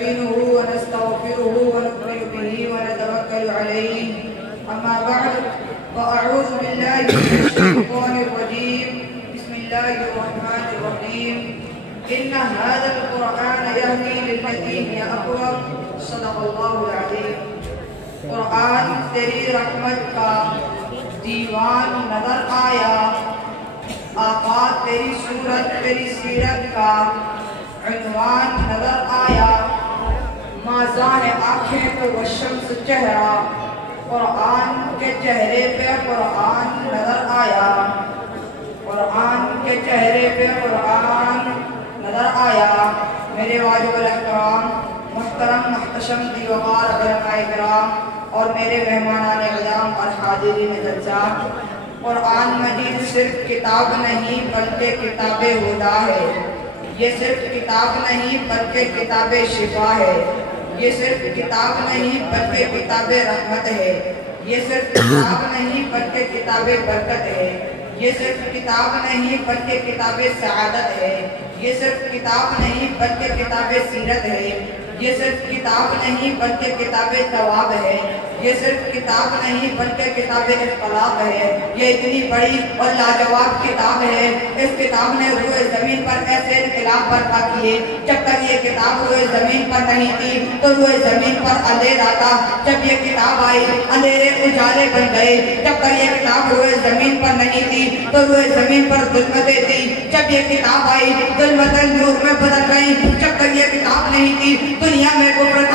ونستعينه ونستغفره ونؤمن به ونتوكل عليه. أما بعد فأعوذ بالله من الشيطان الرجيم. بسم الله الرحمن الرحيم. إن هذا القرآن يهدي للتي هي أقوم. صدق الله العظيم. قرآن تیری رحمت کا دیوان نظر آیا، آقا تیری صورت تیری سیرت کا عنوان نظر آیا، مازان آنکھیں پہ وہ شمس چہرہ، قرآن کے چہرے پہ قرآن نظر آیا، قرآن کے چہرے پہ قرآن نظر آیا. میرے واجب الاحترام محترم محتشم دیوبار علماء کرام اور میرے مہمانان اعظام اور حاضرین جلسہ، قرآن مجید صرف کتاب نہیں بلکہ کتاب ہدا ہے. یہ صرف کتاب نہیں بلکہ کتاب شفا ہے. یہ صرف کتاب نہیں بلکہ کتاب رحمت ہے. یہ صرف کتاب نہیں بلکہ کتاب برکت ہے. یہ صرف کتاب نہیں بلکہ کتاب سعادت ہے. یہ صرف کتاب نہیں بلکہ کتاب سیرت ہے. یہ صرف کتاب نہیں بلکہ کتاب ثواب ہے. یہ صرف کتاب نہیں بلکہ کتاب اخلاق ہے. یہ اتنی بڑی اور لاجواب کتاب ہے. اس کتاب نے روئے زمین پر ایسے انقلاب برپا کیے. جب تک یہ کتاب روئے زمین پر نہیں تھی تو روئے زمین پر اندھیرا تھا. جب یہ کتاب آئی اندھیرے اجالے بن گئے. جب تک یہ کتاب روئے زمین پر نہیں تھی تو روئے زمین پر ظلمتیں تھی. جب یہ کتاب آئی ظلمتیں نور میں بدل گئیں. جب تک یہ کتاب نہیں تھی دنیا میں کفر